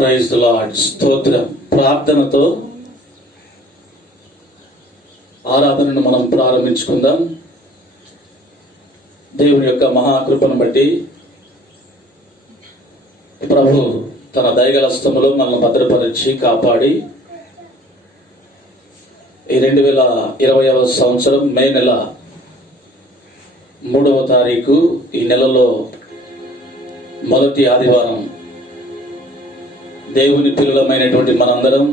Praise the lord. స్తోత్రం. ప్రార్థనతో ఆరాధనను మనం ప్రారంభించుకుందాం. దేవుని యొక్క మహాకృపను బట్టి ప్రభు తన దయగల హస్తములో మనల్ని భద్రపరిచి కాపాడి ఈ 2020వ సంవత్సరం మే నెల 3వ తారీఖు ఈ నెలలో మొదటి ఆదివారం దేవుని పిల్లలమైనటువంటి మనందరం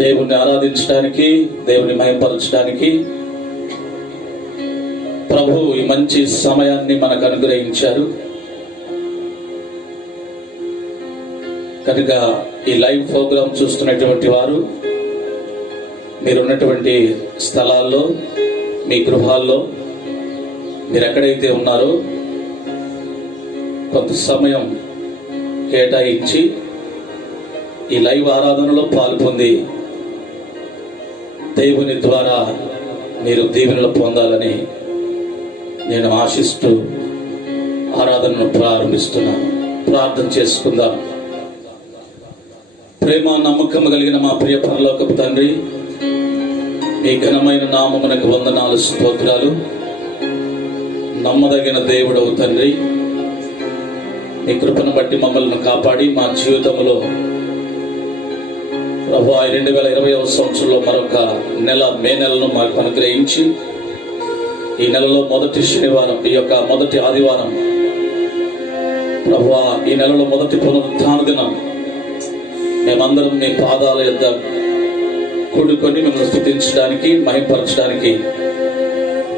దేవుణ్ణి ఆరాధించడానికి, దేవుని మహిమపరచడానికి ప్రభు ఈ మంచి సమయాన్ని మనకు అనుగ్రహించారు. కనుక ఈ లైవ్ ప్రోగ్రాం చూస్తున్నటువంటి వారు మీరున్నటువంటి స్థలాల్లో, మీ గృహాల్లో, మీరు ఎక్కడైతే ఉన్నారో కొంత సమయం కేటాయించి ఈ లైవ్ ఆరాధనలో పాల్పొంది దేవుని ద్వారా మీరు దీవెనలు పొందాలని నేను ఆశిస్తూ ఆరాధనను ప్రారంభిస్తున్నాను. ప్రార్థన చేసుకుందాం. ప్రేమ నమ్మకం కలిగిన మా ప్రియ పరలోకపు తండ్రి, మీ ఘనమైన నామమునకు వందనాలు, స్తోత్రాలు. నమ్మదగిన దేవుడవు తండ్రి, మీ కృపను బట్టి మమ్మల్ని కాపాడి మా జీవితంలో ప్రభు 2020వ సంవత్సరంలో మరొక నెల, మే నెలను మాకు అనుగ్రహించి ఈ నెలలో మొదటి శనివారం, ఈ యొక్క మొదటి ఆదివారం ప్రభు, ఈ నెలలో మొదటి పునరుత్థాన దినం మేమందరం మీ పాదాల యొద్ద కూడుకొని మిమ్మల్ని స్తుతించడానికి, మహిమపరచడానికి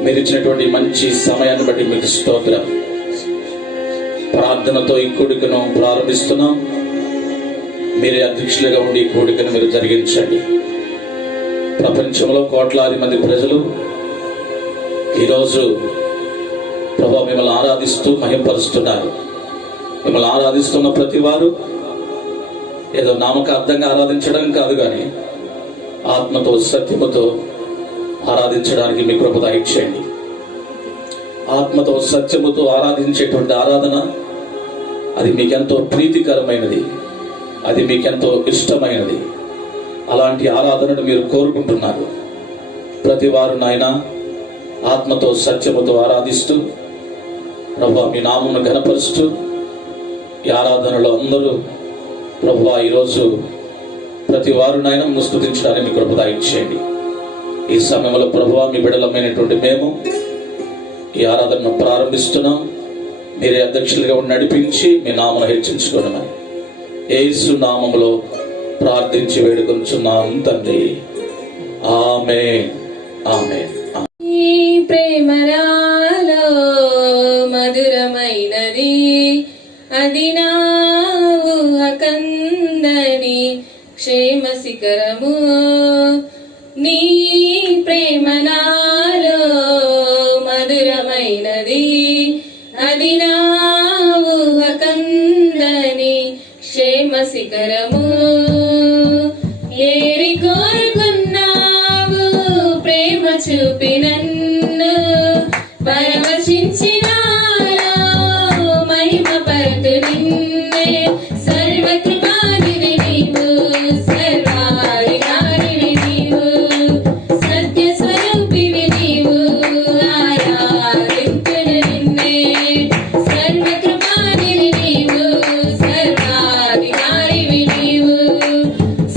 మీరు ఇచ్చినటువంటి మంచి సమయాన్ని బట్టి మీకు స్తోత్రం. ప్రార్థనతో ఈ కూడికను ప్రారంభిస్తున్నాం. మీరే అధ్యక్షులుగా ఉండి ఈ కూడికను మీరు జరిగించండి. ప్రపంచంలో కోట్లాది మంది ప్రజలు ఈరోజు ప్రభు మిమ్మల్ని ఆరాధిస్తూ మహిమపరుస్తున్నారు. మిమ్మల్ని ఆరాధిస్తున్న ప్రతి వారు ఏదో నామకార్థంగా ఆరాధించడం కాదు, కానీ ఆత్మతో, సత్యముతో ఆరాధించడానికి మీ కృప దయచేయండి. ఆత్మతో, సత్యముతో ఆరాధించేటువంటి ఆరాధన అది మీకెంతో ప్రీతికరమైనది, అది మీకెంతో ఇష్టమైనది. అలాంటి ఆరాధనను మీరు కోరుకుంటున్నారు. ప్రతి వారు నాయన ఆత్మతో, సత్యముతో ఆరాధిస్తూ ప్రభువా మీ నామమును ఘనపరుస్తూ ఈ ఆరాధనలో అందరూ ప్రభువా ఈరోజు ప్రతి వారు నాయన స్తుతించడానికి మీ కృప దయచేయండి. ఈ సమయంలో ప్రభువా మీ బిడ్డలమైనటువంటి మేము ఈ ఆరాధనను ప్రారంభిస్తున్నాం. మీరే అధ్యక్షులుగా నడిపించి మీ నామను హెచ్చించుకోవడం యేసు నామములో ప్రార్థించి వేడుకొంచున్నాం తండ్రి. ఆమేన్, ఆమేన్. ఈ ప్రేమ నాలో మధురమైనది, అది నా ఊహకందని క్షేమ శిఖరము. నీ ప్రేమ నాలో మధురమైనది, అది నా ఊహకందని క్షేమ శిఖరము. ఏరి కోరుకున్నావు ప్రేమ చూపి నన్ను, పరవశించినాలో మహిమ పరతు నిన్నే. సర్వకృపానివి నీవు, సర్వాధికారివి నీవు, సత్య స్వరూపివి నీవు, ఆరాధింతును నిన్నే. సర్వకృపానివి నీవు, సర్వాధికారివి నీవు,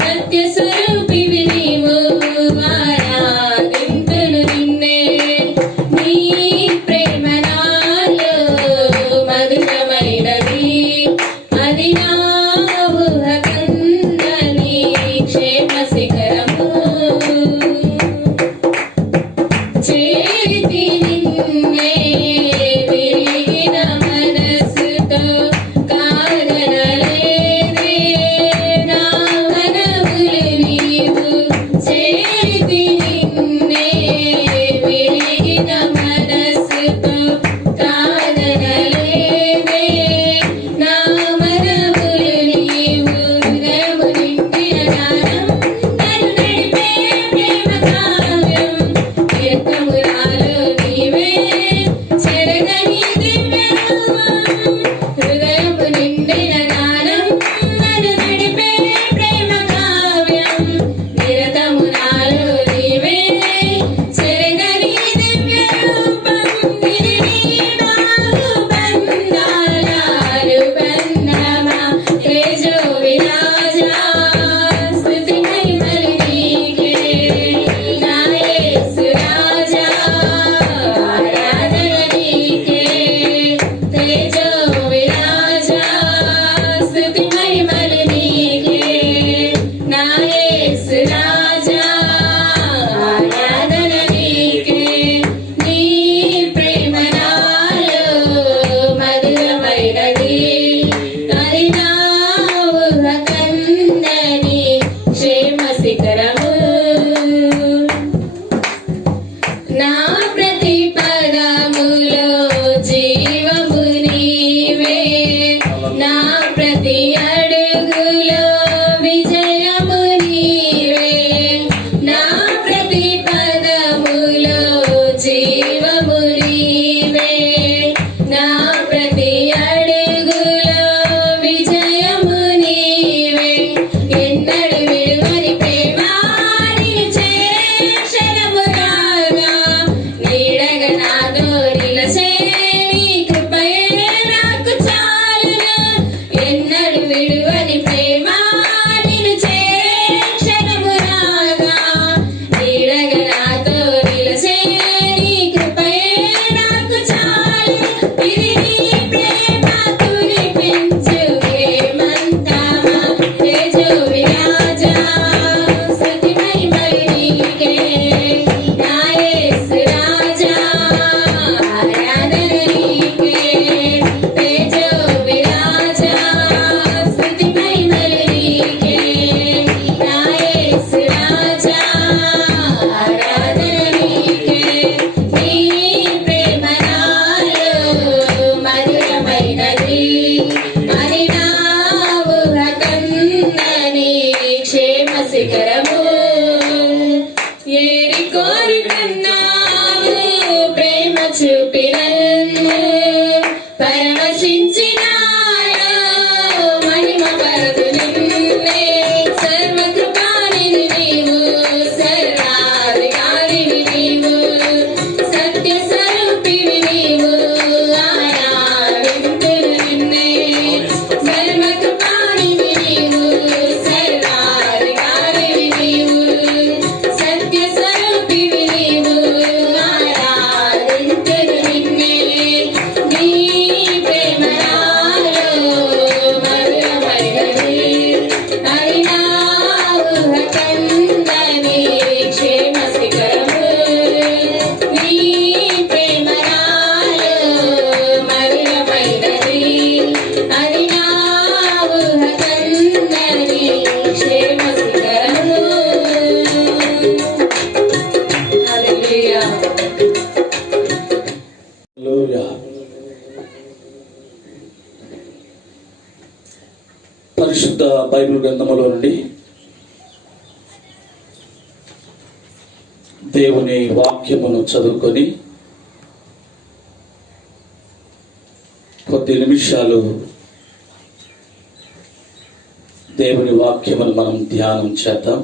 సత్య స్వరూపివి నీవు, ఆరాధింతును నిన్నే. చూపి నన్ను పరవశించినాడు. మహిమ పరదు నిన్నే సర్వకృపానిధి నీవు, సర్వాధికారివి నీవు, సత్య స్వరూపివి నీవు, ఆరాధింతును నిన్నే. సర్వకృపానిధి నీవు, సర్వాధికారివి నీవు, సత్య స్వరూపివి నీవు, ఆరాధింతును నిన్నే. నీ ప్రేమ నాలో మధురమైనది, అది నా ఊహ కందని క్షేమ శిఖరము. నీ ప్రేమ నాలో మధురమైనది, అది నా ఊహ కందని క్షేమ శిఖరము. హల్లెలూయా. హల్లెలూయా. పరిశుద్ధ బైబిల్ గ్రంథములో నుండి దేవుని వాక్యమును చదువుకొని కొద్ది నిమిషాలు దేవుని వాక్యమును మనం ధ్యానం చేద్దాం.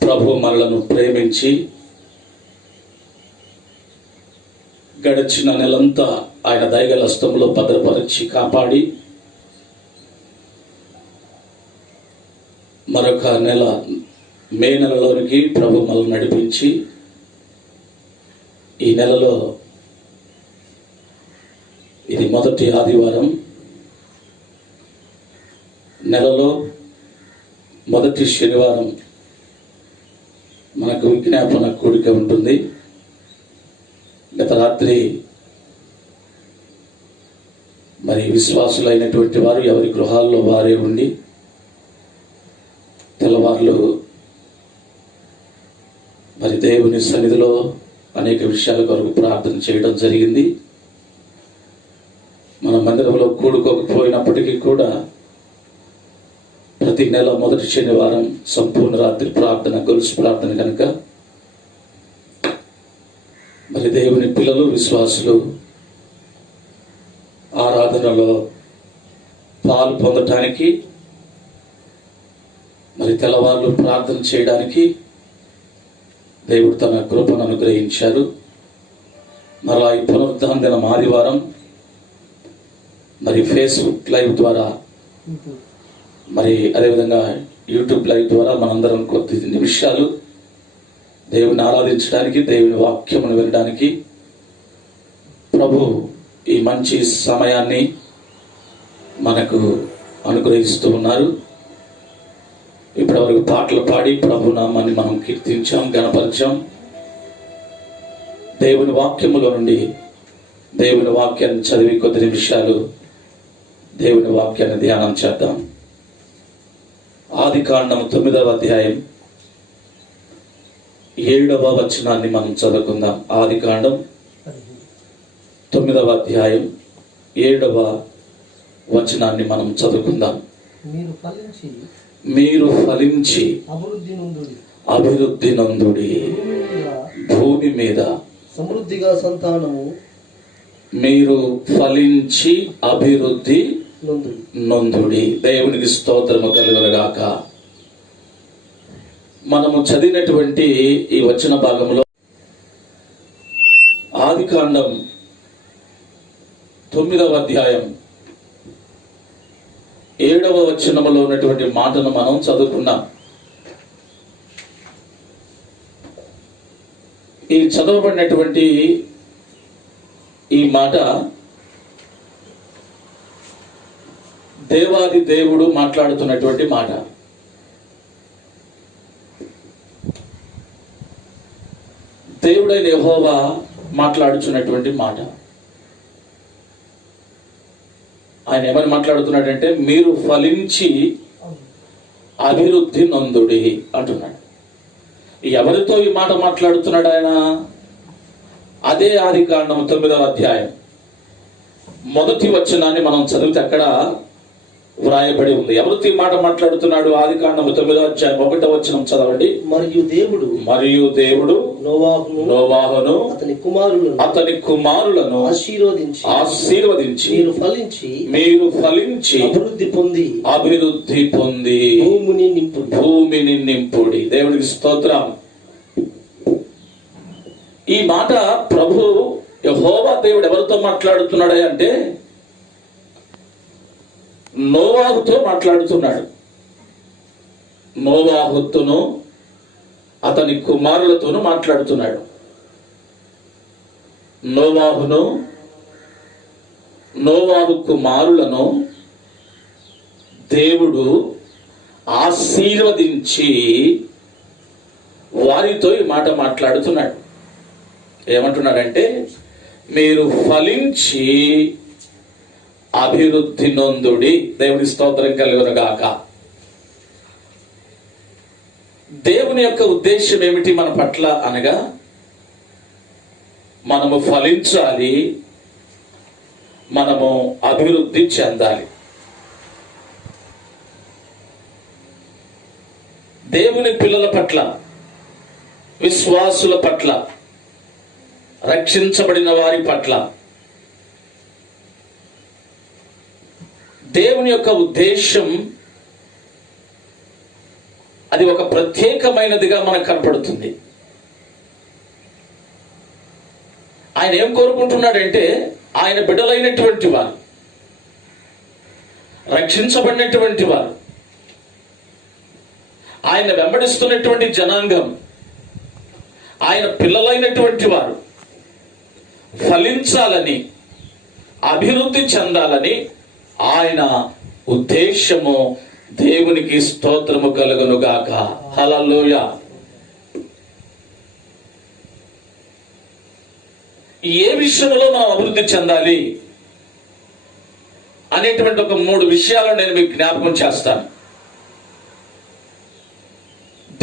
ప్రభు మనలను ప్రేమించి గడిచిన నెలంతా ఆయన దయగల హస్తంలో భద్రపరిచి కాపాడి మరొక నెల మే నెలలోనికి ప్రభు మనల్ని నడిపించి ఈ నెలలో ఇది మొదటి ఆదివారం, నెలలో మొదటి శనివారం మనకు విజ్ఞాపన కూడిక ఉంటుంది. గత రాత్రి మరి విశ్వాసులైనటువంటి వారు ఎవరి గృహాల్లో వారే ఉండి తెల్లవారులు మరి దేవుని సన్నిధిలో అనేక విషయాల కొరకు ప్రార్థన చేయడం జరిగింది. మన మందిరంలో కూడుకోకపోయినప్పటికీ కూడా ప్రతి నెల మొదటి శనివారం సంపూర్ణ రాత్రి ప్రార్థన, గొలుసు ప్రార్థన కనుక మరి దేవుని పిల్లలు, విశ్వాసులు ఆరాధనలో పాలు పొందటానికి, మరి తెల్లవారులు ప్రార్థన చేయడానికి దేవుడు తన కృపను అనుగ్రహించారు. మరలా ఈ పునరుద్ధాన దినం ఆదివారం మరి ఫేస్బుక్ లైవ్ ద్వారా, మరి అదేవిధంగా యూట్యూబ్ లైవ్ ద్వారా మనందరం కొద్ది నిమిషాలు దేవుని ఆరాధించడానికి, దేవుని వాక్యమును వినడానికి ప్రభు ఈ మంచి సమయాన్ని మనకు అనుగ్రహిస్తూ ఉన్నారు. ఇప్పటివరకు పాటలు పాడి ప్రభు నామాన్ని మనం కీర్తించాం, గణపరిచాం. దేవుని వాక్యములో నుండి దేవుని వాక్యాన్ని చదివి కొద్ది నిమిషాలు దేవుని వాక్యాన్ని ధ్యానం చేద్దాం. ఆదికాండం 9వ అధ్యాయం 7వ వచనాన్ని మనం చదువుకుందాం. ఆదికాండం 9వ అధ్యాయం 7వ వచనాన్ని మనం చదువుకుందాం. మీరు ఫలించి అభివృద్ధి నందుడి, భూమి మీద సమృద్ధిగా సంతానము, మీరు ఫలించి అభివృద్ధి నందుడి. నొందుడి. దేవునికి స్తోత్రము కలుగునుగాక. మనము చదివినటువంటి ఈ వచన భాగంలో ఆదికాండం 9వ అధ్యాయం 7వ వచనములో ఉన్నటువంటి మాటను మనం చదువుకున్నాం. ఈ చదవబడినటువంటి ఈ మాట దేవాది దేవుడు మాట్లాడుతున్నటువంటి మాట. దేవుడైన యెహోవా మాట్లాడుచున్నటువంటి మాట. ఆయన ఏమని మాట్లాడుతున్నాడంటే మీరు ఫలించి అభివృద్ధి నొందుడి అంటున్నాడు. ఎవరితో ఈ మాట మాట్లాడుతున్నాడు ఆయన? అదే ఆదికాండం 9వ అధ్యాయం మొదటి వచనాన్ని మనం చదివితే అక్కడ వ్రాయబడి ఉంది. ఎవరితో ఈ మాట మాట్లాడుతున్నాడు? ఆదికాండము 9:1 చదవండి. మరియు దేవుడు నోవాహును అతని కుమారులను ఆశీర్వదించి మీరు ఫలించి అభివృద్ధి పొంది భూమిని నింపుడి. దేవునికి స్తోత్రం. ఈ మాట ప్రభు యెహోవా దేవుడు ఎవరితో మాట్లాడుతున్నాడు అంటే నోవాహుతో మాట్లాడుతున్నాడు. నోవాహుతోను అతని కుమారులతోనూ మాట్లాడుతున్నాడు. నోవాహు కుమారులను దేవుడు ఆశీర్వదించి వారితో ఈ మాట మాట్లాడుతున్నాడు. ఏమంటున్నాడంటే మీరు ఫలించి అభివృద్ధి నొందుడి. దేవుని స్తోత్రం కలుగును గాక. దేవుని యొక్క ఉద్దేశం ఏమిటి మన పట్ల అనగా మనము ఫలించాలి, మనము అభివృద్ధి చెందాలి. దేవుని పిల్లల పట్ల, విశ్వాసుల పట్ల, రక్షించబడిన వారి పట్ల దేవుని యొక్క ఉద్దేశం అది ఒక ప్రత్యేకమైనదిగా మనకు కనపడుతుంది. ఆయన ఏం కోరుకుంటున్నాడంటే ఆయన బిడ్డలైనటువంటి వారు, రక్షించబడినటువంటి వారు, ఆయన వెంబడిస్తున్నటువంటి జనాంగం, ఆయన పిల్లలైనటువంటి వారు ఫలించాలని, అభివృద్ధి చెందాలని ఆయన ఉద్దేశము. దేవునికి స్తోత్రము కలుగును గాక. హల్లెలూయా. ఏ విషయంలో మనం అభివృద్ధి చెందాలి అనేటువంటి ఒక 3 విషయాలను నేను మీకు జ్ఞాపకం చేస్తాను.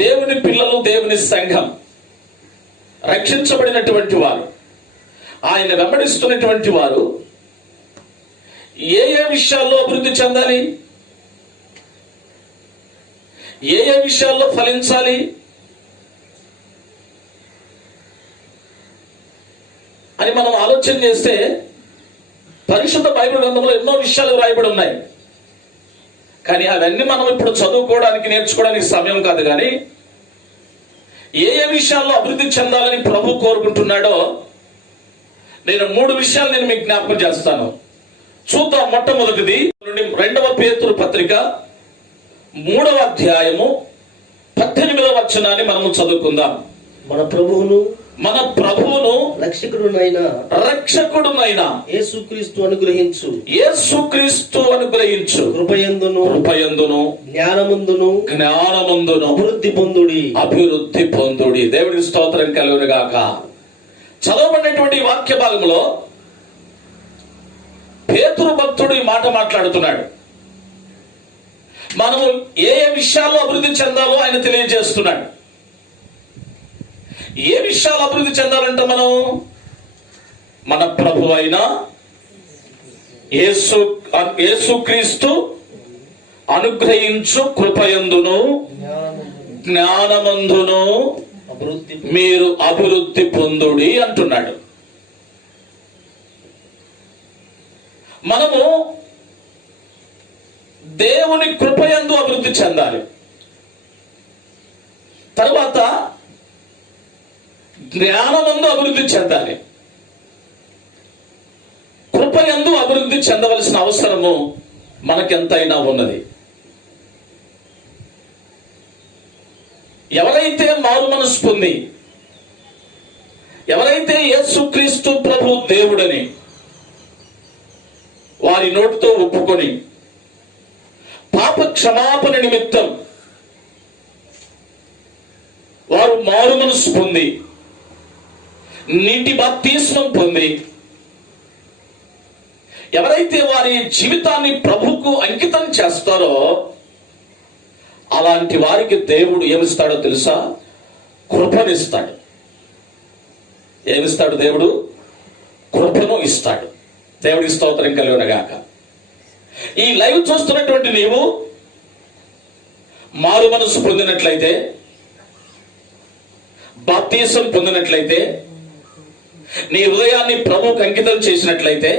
దేవుని పిల్లలు, దేవుని సంఘం, రక్షించబడినటువంటి వారు, ఆయన వెంబడిస్తున్నటువంటి వారు ఏ విషయాల్లో అభివృద్ధి చెందాలి, ఏ విషయాల్లో ఫలించాలి అని మనం ఆలోచన చేస్తే పరిశుద్ధ బైబిల్ గ్రంథంలో ఎన్నో విషయాలు రాయబడి ఉన్నాయి. కానీ అవన్నీ మనం ఇప్పుడు చదువుకోవడానికి, నేర్చుకోవడానికి సమయం కాదు. కానీ ఏ విషయాల్లో అభివృద్ధి చెందాలని ప్రభు కోరుకుంటున్నాడో నేను 3 విషయాలు నేను మీకు జ్ఞాపకం చేస్తాను. చూద్దాం. మొట్టమొదటిది 2వ పేతురు పత్రిక 3వ అధ్యాయము 18వ వచనాన్ని మనము చదువుకుందాం. మన ప్రభువును రక్షకుడునైన యేసుక్రీస్తు అనుగ్రహించు కృపయందును జ్ఞానమందును అభివృద్ధి పొందుడి. దేవుడికి స్తోత్రం కలుగును గాక. చదవబడినటువంటి వాక్య భాగంలో పేతురు భక్తుడు ఈ మాట మాట్లాడుతున్నాడు. మనము ఏ విషయాల్లో అభివృద్ధి చెందాలో ఆయన తెలియజేస్తున్నాడు. ఏ విషయాలు అభివృద్ధి చెందాలంటే మనం మన ప్రభు అయిన యేసుక్రీస్తు అనుగ్రహించు కృపయందును జ్ఞానమందును మీరు అభివృద్ధి పొందుడి అంటున్నాడు. మనము దేవుని కృపయందు అభివృద్ధి చెందాలి. తర్వాత జ్ఞానమందు అభివృద్ధి చెందాలి. కృపయందు అభివృద్ధి చెందవలసిన అవసరము మనకెంతైనా ఉన్నది. ఎవరైతే మారు మనసు పొంది, ఎవరైతే యేసుక్రీస్తు ప్రభు దేవుడని వారి నోటితో ఒప్పుకొని పాప క్షమాపణ నిమిత్తం వారు మారు మనసు పొంది నీటి బాప్తిస్మం పొంది ఎవరైతే వారి జీవితాన్ని ప్రభుకు అంకితం చేస్తారో అలాంటి వారికి దేవుడు ఏమిస్తాడో తెలుసా? కృపనిస్తాడు. ఏమిస్తాడు దేవుడు? కృపను ఇస్తాడు. దేవుడికి స్తోత్రం కలుగును గాక. ఈ లైవ్ చూస్తున్నటువంటి నీవు మారు మనసు పొందినట్లయితే, బాప్తీసం పొందినట్లయితే, నీ హృదయాన్ని ప్రభువుకు అంకితం చేసినట్లయితే,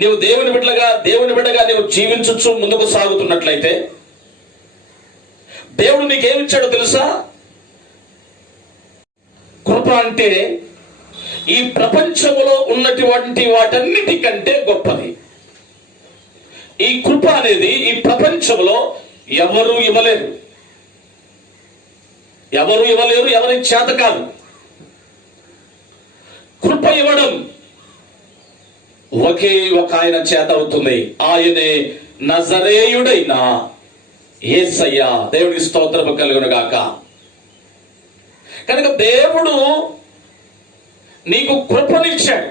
నీవు దేవుని బిడ్డగా నీవు జీవించచ్చు ముందుకు సాగుతున్నట్లయితే, దేవుడు నీకేమిచ్చాడో తెలుసా? కృప అంటే ఈ ప్రపంచంలో ఉన్నటువంటి వాటన్నిటికంటే గొప్పది. ఈ కృప అనేది ఈ ప్రపంచంలో ఎవరు ఇవ్వలేరు, ఎవరి చేత కాదు. కృప ఇవ్వడం ఒకే ఒక ఆయన చేత అవుతుంది. ఆయనే నజరేయుడైన యేసయ్య. దేవుడికి స్తోత్రము కలుగును గాక. కనుక దేవుడు నీకు కృపనిచ్చాడు.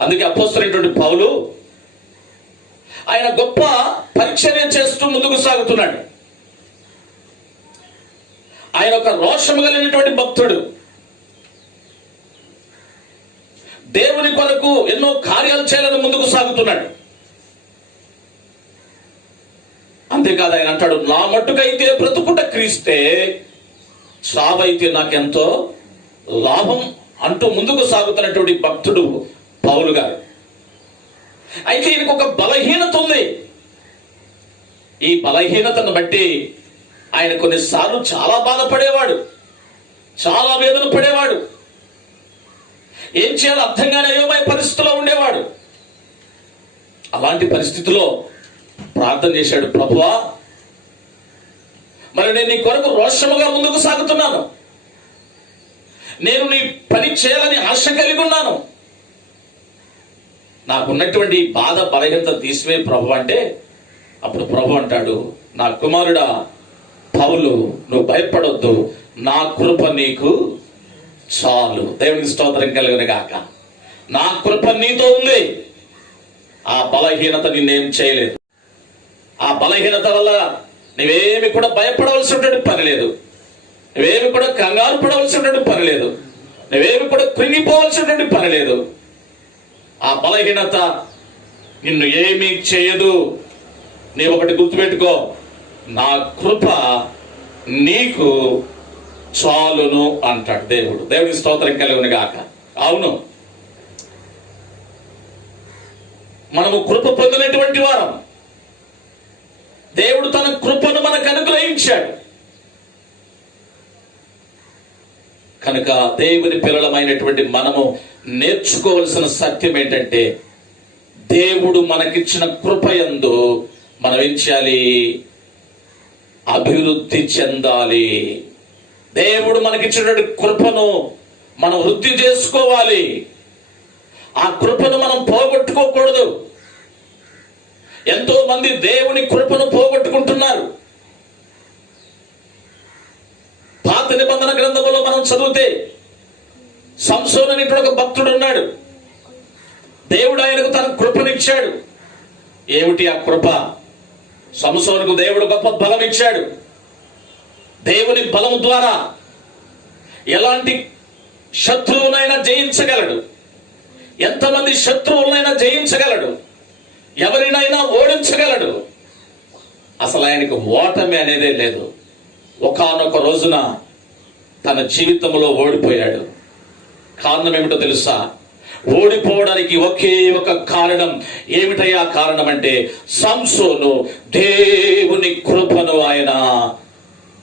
అందుకే అపోస్తలుడైనటువంటి పౌలు ఆయన గొప్ప పరిచర్య చేస్తూ ముందుకు సాగుతున్నాడు. ఆయన ఒక రోషము కలిగినటువంటి భక్తుడు. దేవుని కొరకు ఎన్నో కార్యాలు చేయాలని ముందుకు సాగుతున్నాడు. అంతేకాదు, ఆయన అంటాడు, నా మట్టుకైతే బ్రతుకుట క్రీస్తే, చావైతే నాకెంతో లాభం అంటూ ముందుకు సాగుతున్నటువంటి భక్తుడు పౌలు గారు. అయితే ఈయనకు ఒక బలహీనత ఉంది. ఈ బలహీనతను బట్టి ఆయన కొన్నిసార్లు చాలా బాధపడేవాడు, చాలా వేదన పడేవాడు, ఏం చేయాలో అర్థం కాని అయోమయ పరిస్థితిలో ఉండేవాడు. అలాంటి పరిస్థితిలో ప్రార్థన చేశాడు, ప్రభువా, మరి నేను నీ కొరకు రోషముగా ముందుకు సాగుతున్నాను, నేను నీ పని చేయాలని ఆశ కలిగి ఉన్నాను, నాకున్నటువంటి బాధ బలహీనత తీసివే ప్రభు అంటే, అప్పుడు ప్రభు అంటాడు, నా కుమారుడా పౌలు, నువ్వు భయపడొద్దు, నా కృప నీకు చాలు. దేవునికి స్తోత్రం కలుగును గాక. నా కృప నీతో ఉంది. ఆ బలహీనత నిన్నేం చేయలేదు. ఆ బలహీనత వల్ల నువ్వేమి కూడా భయపడవలసినటువంటి పని లేదు, నువ్వేమి కూడా కంగారు పడవలసినటువంటి పని లేదు, నువ్వేమి కూడా కృంగిపోవలసినటువంటి పని లేదు. ఆ బలహీనత నిన్ను ఏమీ చేయదు. నీవు ఒకటి గుర్తుపెట్టుకో, నా కృప నీకు చాలును అంటాడు దేవుడు. దేవుడికి స్తోత్రం కలుగును గాక. అవును, మనము కృప పొందినటువంటి వారం. దేవుడు తన కృపను మనకు అనుగ్రహించాడు. కనుక దేవుని పిల్లలమైనటువంటి మనము నేర్చుకోవలసిన సత్యం ఏంటంటే, దేవుడు మనకిచ్చిన కృపయందు మనం ఏం చేయాలి? అభివృద్ధి చెందాలి. దేవుడు మనకిచ్చినటువంటి కృపను మనం వృద్ధి చేసుకోవాలి. ఆ కృపను మనం పోగొట్టుకోకూడదు. ఎంతో మంది దేవుని కృపను పోగొట్టుకుంటున్నారు. పాత నిబంధన గ్రంథంలో మనం చదివితే సంసోను అనేటువంటి ఒక భక్తుడు ఉన్నాడు. దేవుడు ఆయనకు తన కృపనిచ్చాడు. ఏమిటి ఆ కృప? సంసోనుకు దేవుడు గొప్ప బలం ఇచ్చాడు. దేవుని బలము ద్వారా ఎలాంటి శత్రువునైనా జయించగలడు. ఎంతమంది శత్రువులనైనా జయించగలడు. ఎవరినైనా ఓడించగలడు. అసలు ఆయనకు ఓటమి అనేదే లేదు. ఒకానొక రోజున తన జీవితంలో ఓడిపోయాడు. కారణం ఏమిటో తెలుసా? ఓడిపోవడానికి ఒకే ఒక కారణం. ఏమిటయ్యా కారణం అంటే, సంసోను దేవుని కృపను ఆయన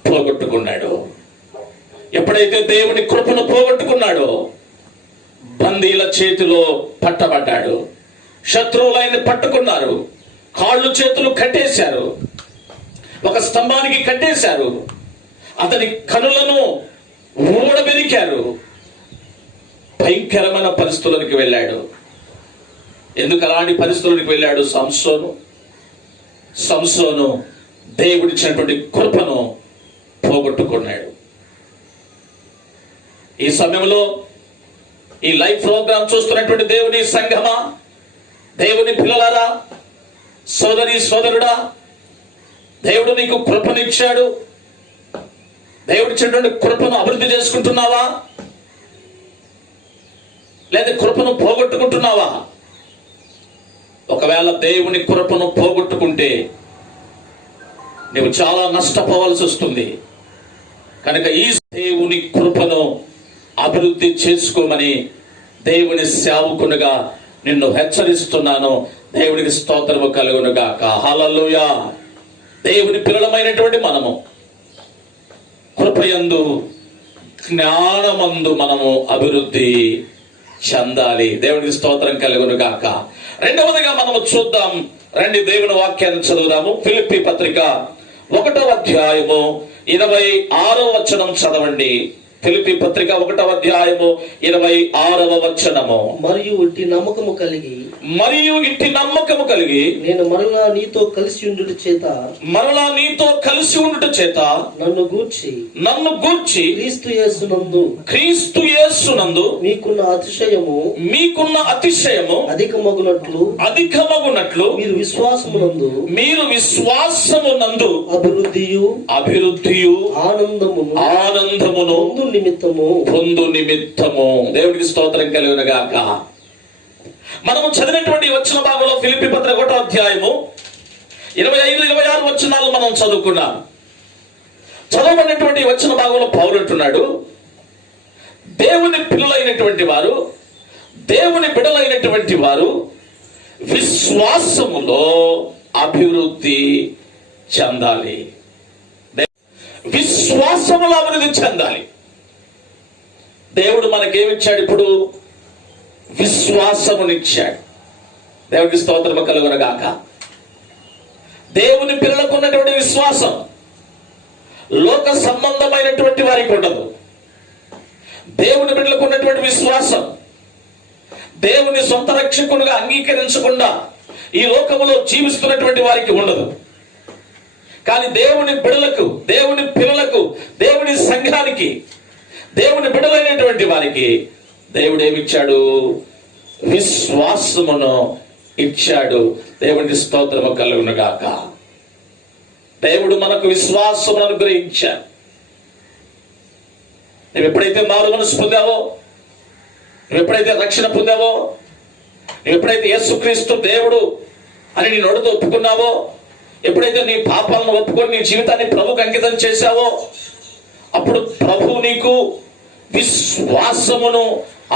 పోగొట్టుకున్నాడు. ఎప్పుడైతే దేవుని కృపను పోగొట్టుకున్నాడో, బందీల చేతిలో పట్టబడ్డాడు. శత్రువులు ఆయన్ని పట్టుకున్నారు, కాళ్ళు చేతులు కట్టేశారు, ఒక స్తంభానికి కట్టేశారు, అతని కనులను ఊడబెరికారు. భయంకరమైన పరిస్థితులకు వెళ్ళాడు. ఎందుకు అలాంటి పరిస్థితులకు వెళ్ళాడు? సంసోను దేవుడిచ్చినటువంటి కృపను పోగొట్టుకున్నాడు. ఈ సమయంలో ఈ లైవ్ ప్రోగ్రాం చూస్తున్నటువంటి దేవుని సంఘమా, దేవుని పిల్లలారా, సోదరి సోదరుడా, దేవుడు నీకు కృపనిచ్చాడు. దేవుడిచ్చినటువంటి కృపను అభివృద్ధి చేసుకుంటున్నావా? లేదా కృపను పోగొట్టుకుంటున్నావా? ఒకవేళ దేవుని కృపను పోగొట్టుకుంటే నువ్వు చాలా నష్టపోవాల్సి వస్తుంది. కనుక ఈ దేవుని కృపను అభివృద్ధి చేసుకోమని దేవుని సేవకునిగా నిన్ను హెచ్చరిస్తున్నాను. దేవునికి స్తోత్రము కలుగును గాక. హల్లెలూయా. దేవుని పిల్లలమైనటువంటి మనము కృపయందు జ్ఞానమందు మనము అభివృద్ధి చెందాలి. దేవునికి స్తోత్రం కలుగును గాక. రెండవదిగా మనము చూద్దాం, రండి దేవుని వాక్యాన్ని చదువుదాము. ఫిలిప్పీ పత్రిక 1వ అధ్యాయము 26వ వచనం చదవండి. ఫిలిప్పీ పత్రిక 1వ అధ్యాయము 26వ వచనము. మరియు ఇట్టి నమ్మకము కలిగి నేను మరలా నీతో కలిసి ఉండుట చేత నన్ను గూర్చి క్రీస్తు యేసునందు మీకున్న అతిశయము అధికమగునట్లు మీరు విశ్వాసమునందు అభివృద్ధియు ఆనందమును పొందు నిమిత్తము. దేవుడికి స్తోత్రం కలుగును గాక. మనము చదివినటువంటి వచన భాగంలో ఫిలిప్పీ పత్రిక 1వ అధ్యాయము 25-26 వచనాలు మనం చదువుకున్నాం. చదవబడినటువంటి వచన భాగంలో పౌలు అంటున్నాడు, దేవుని బిడ్డలైనటువంటి వారు విశ్వాసములో అభివృద్ధి చెందాలి. విశ్వాసములో అభివృద్ధి చెందాలి. దేవుడు మనకేమిచ్చాడు? ఇప్పుడు విశ్వాసమునిచ్చాడు. దేవుడికి స్తోత్రము కలుగును గాక. దేవుని పిల్లలకు ఉన్నటువంటి విశ్వాసం లోక సంబంధమైనటువంటి వారికి ఉండదు. దేవుని బిడ్డలకు ఉన్నటువంటి విశ్వాసం దేవుని సొంత రక్షకునిగా అంగీకరించకుండా ఈ లోకములో జీవిస్తున్నటువంటి వారికి ఉండదు. కానీ దేవుని బిడ్డలకు, దేవుని పిల్లలకు, దేవుని సంఘానికి, దేవుని బిడ్డలైనటువంటి వారికి దేవుడు ఏమిచ్చాడు? విశ్వాసమును ఇచ్చాడు. దేవునికి స్తోత్రము కలుగును గాక. దేవుడు మనకు విశ్వాసమును అనుగ్రహించాడు. నువ్వు ఎప్పుడైతే మారు మనసు పొందావో, నువ్వు ఎప్పుడైతే రక్షణ పొందావో, నువ్వు ఎప్పుడైతే యేసుక్రీస్తు దేవుడు అని నీ నోటితో ఒప్పుకున్నావో, ఎప్పుడైతే నీ పాపాలను ఒప్పుకొని నీ జీవితాన్ని ప్రభువుకు అంకితం చేశావో, అప్పుడు ప్రభు నీకు విశ్వాసమును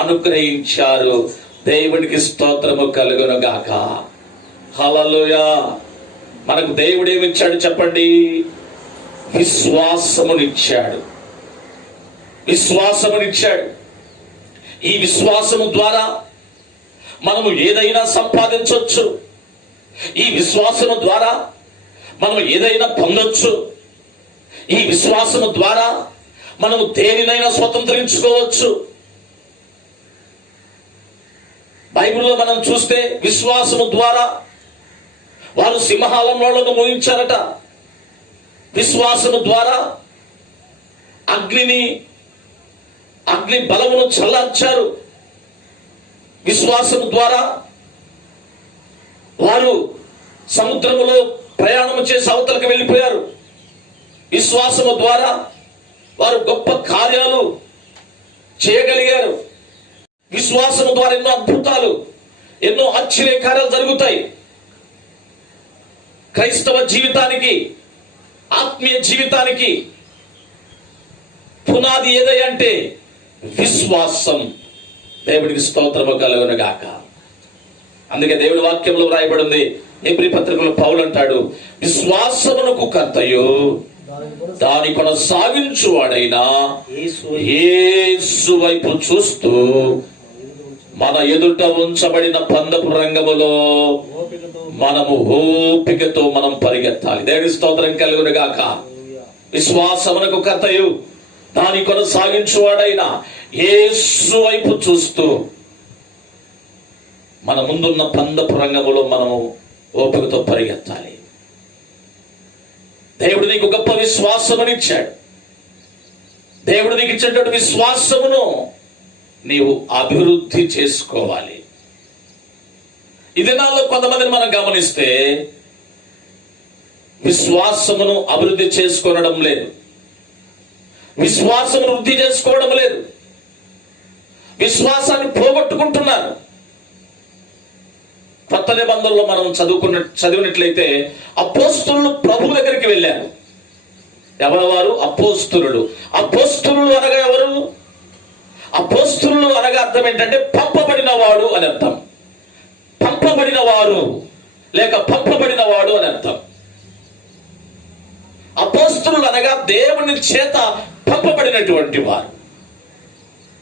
అనుగ్రహించారు. దేవునికి స్తోత్రము కలుగును గాక. హల్లెలూయా. మనకు దేవుడు ఏమిచ్చాడు చెప్పండి? విశ్వాసమునిచ్చాడు. ఈ విశ్వాసము ద్వారా మనము ఏదైనా సంపాదించవచ్చు. ఈ విశ్వాసము ద్వారా మనం ఏదైనా పొందొచ్చు. ఈ విశ్వాసము ద్వారా మనము దేనినైనా స్వతంత్రించుకోవచ్చు. బైబిల్లో మనం చూస్తే విశ్వాసము ద్వారా వారు సింహాలను మోయించారట. విశ్వాసము ద్వారా అగ్ని బలమును చల్లార్చారు. విశ్వాసము ద్వారా వారు సముద్రములో ప్రయాణం చేసి అవతలకు వెళ్ళిపోయారు. విశ్వాసము ద్వారా వారు గొప్ప కార్యాలు చేయగలిగారు. విశ్వాసము ద్వారా ఎన్నో అద్భుతాలు, ఎన్నో ఆశ్చర్య కార్యాలు జరుగుతాయి. క్రైస్తవ జీవితానికి, ఆత్మీయ జీవితానికి పునాది ఏదంటే విశ్వాసం. దేవుడికి స్తోత్రము కలుగును గాక. అందుకే దేవుడి వాక్యంలో వ్రాయబడింది, హెబ్రీ పత్రికలో పౌలు అంటాడు, విశ్వాసమునకు కర్తయు దాని కొనసాగించువాడైనా యేసు వైపు చూస్తూ మన ఎదుట ఉంచబడిన పందపు రంగములో మనము ఓపికతో మనం పరిగెత్తాలి. దేవుడి స్తోత్రం కలుగును గాక. విశ్వాసమునకు కర్తయు దాని కొనసాగించువాడైనా యేసు వైపు చూస్తూ మన ముందున్న పందపు రంగములో మనము ఓపికతో పరిగెత్తాలి. దేవుడు నీకు గొప్ప విశ్వాసమునిచ్చాడు. దేవుడు నీకు ఇచ్చేటువంటి విశ్వాసమును నీవు అభివృద్ధి చేసుకోవాలి. ఈ దినాల్లో కొంతమందిని మనం గమనిస్తే విశ్వాసమును అభివృద్ధి చేసుకోవడం లేదు, విశ్వాసమును వృద్ధి చేసుకోవడం లేదు. విశ్వాసాన్ని పోగొట్టుకుంటున్నారు. కొత్త నిబంధనలో మనం చదివినట్లయితే అపోస్తలులు ప్రభు దగ్గరికి వెళ్ళారు. ఎవరు వారు? అపోస్తలులు. అపోస్తలులు అనగా ఎవరు? అపోస్తలులు అనగా అర్థం ఏంటంటే పంపబడిన వాడు అని అర్థం. పంపబడిన వారు లేక పంపబడిన వాడు అని అర్థం. అపోస్తలులు అనగా దేవుని చేత పంపబడినటువంటి వారు.